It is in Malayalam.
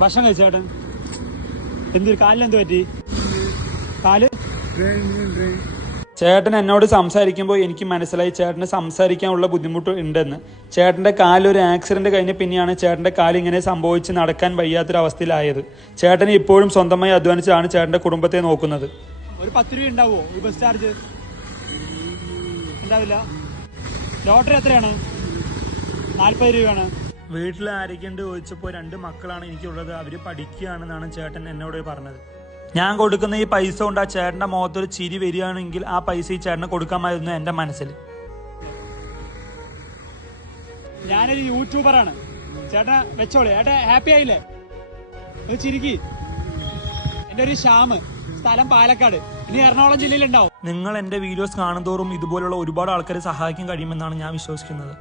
ഭക്ഷണം കഴിച്ചേട്ടൻ എന്തൊരു കാലിനെന്ത് പറ്റി? കാല് ചേട്ടൻ എന്നോട് സംസാരിക്കുമ്പോൾ എനിക്ക് മനസ്സിലായി ചേട്ടന് സംസാരിക്കാനുള്ള ബുദ്ധിമുട്ട് ഉണ്ടെന്ന്. ചേട്ടൻ്റെ കാലൊരു ആക്സിഡന്റ് കഴിഞ്ഞ പിന്നെയാണ് ചേട്ടൻ്റെ കാല് ഇങ്ങനെ സംഭവിച്ച് നടക്കാൻ വയ്യാത്തൊരവസ്ഥയിലായത്. ചേട്ടന് ഇപ്പോഴും സ്വന്തമായി അധ്വാനിച്ചാണ് ചേട്ടൻ്റെ കുടുംബത്തെ നോക്കുന്നത്. ഒരു 10 രൂപ ഉണ്ടാവോ ഈ ബസ് ചാർജ്? ഉണ്ടാവില്ല. ലോട്ടറി എത്രയാണ്? 40 രൂപയാണ്. വീട്ടിൽ ആരൊക്കെയുണ്ട് ചോദിച്ചപ്പോൾ 2 മക്കളാണ് എനിക്കുള്ളത്. അവര് പഠിക്കുകയാണെന്നാണ് ചേട്ടൻ എന്നോട് പറഞ്ഞത്. ഞാൻ കൊടുക്കുന്ന ഈ പൈസ കൊണ്ട് ആ ചേട്ടന്റെ മുഖത്തൊരു ചിരി വരികയാണെങ്കിൽ ആ പൈസ ഈ ചേട്ടന് കൊടുക്കാമായിരുന്നു എന്റെ മനസ്സിൽ. ഞാനൊരു യൂട്യൂബറാണ്. ചേട്ടൻ വെച്ചോളൂ. ചേട്ടൻ ഹാപ്പി ആയില്ലേ? ഒരു ചിരിക്കി. എന്റെ ഒരു ശ്യാമ്, സ്ഥലം പാലക്കാട്, ഇനി എറണാകുളം ജില്ലയിൽ ഉണ്ടാവും. നിങ്ങൾ എന്റെ വീഡിയോസ് കാണുന്തോറും ഇതുപോലുള്ള ഒരുപാട് ആൾക്കാരെ സഹായിക്കാൻ കഴിയുമെന്നാണ് ഞാൻ വിശ്വസിക്കുന്നത്.